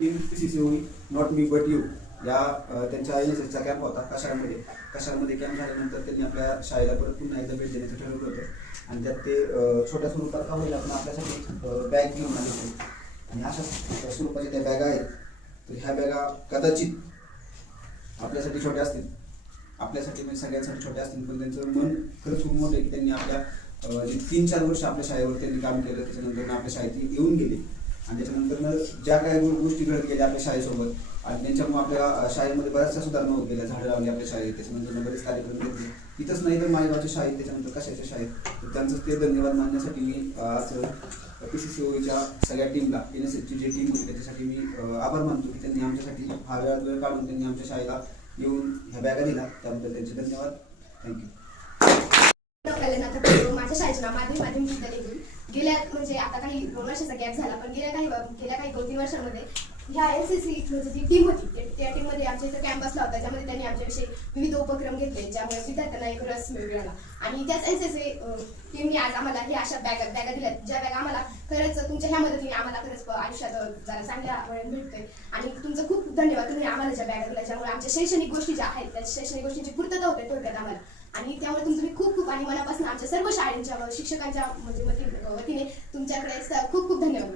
In PCCOE not me but you या त्यांच्या NSSचा camp होता कशामध्ये कॅम्प झाल्यानंतर त्यांनी आपल्या शाळेला परत पुन्हा एकदा भेट देण्याचं ठरवलं होतं आणि त्यात ते छोट्या स्वरूपात का होईल आपण आपल्यासाठी बॅग घेऊन आले होते आणि अशा स्वरूपाच्या त्या बॅगा आहेत. तर ह्या बॅगा कदाचित आपल्यासाठी छोट्या असतील, आपल्यासाठी म्हणजे सगळ्यांसाठी छोट्या असतील, पण त्यांचं मन खरंच खूप मोठं आहे की त्यांनी आपल्या 3-4 वर्ष आपल्या शाळेवर त्यांनी काम केलं. त्याच्यानंतर आपल्या शाळेत येऊन गेले आणि त्याच्यानंतर ज्या काही गोष्टी घडत गेल्या आपल्या शाळेसोबत आणि त्यांच्यामुळे आपल्या शाळेमध्ये बऱ्याचशा सुधारणा होत गेल्या. झाडं लावली आपल्या शाळेत, त्याच्यानंतर बरेच कार्यक्रम घेतले. इथंच नाही तर मालेगावच्या शाळेत, त्याच्यानंतर कशाच्या शाळेत. तर त्यांचं ते धन्यवाद मानण्यासाठी मी आज PCCOEच्या सगळ्या टीमला, NSSची जी टीम होती त्याच्यासाठी मी आभार मानतो की त्यांनी आमच्यासाठी हा वेळ काढून त्यांनी आमच्या शाळेला येऊन ह्या बॅगा दिला. त्याबद्दल त्यांचे धन्यवाद. थँक्यू. माझ्या शाळेचं नाव माध्यम विद्यालय गेल्या म्हणजे आता काही 2 वर्षाचा गॅप झाला, पण गेल्या काही 2-3 वर्षांमध्ये ह्या NCC म्हणजे जी टीम होती त्या टीममध्ये आमच्या इथं कॅम्प बसला होता, ज्यामध्ये त्यांनी आमच्याविषयी विविध उपक्रम घेतले, ज्यामुळे विद्यार्थ्यांना एक रस मिळाला. आणि त्याच NCC टीमने आज आम्हाला हे अशा बॅगा दिल्या, ज्या बॅगा आम्हाला खरंच तुमच्या ह्या मदतीने आम्हाला खरंच आयुष्यात जरा चांगल्या वेळ मिळतोय. आणि तुमचं खूप धन्यवाद, तुम्ही आम्हाला ज्या बॅगा दिल्या, ज्यामुळे आमच्या शैक्षणिक गोष्टी ज्या आहेत त्या शैक्षणिक गोष्टींची पूर्तता होते थोडक्यात आम्हाला. आणि त्यामुळे तुमचं मी खूप आणि मनापासून आमच्या सर्व शाळेच्या शिक्षकांच्या म्हणजे वतीने तुमच्याकडे खूप धन्यवाद.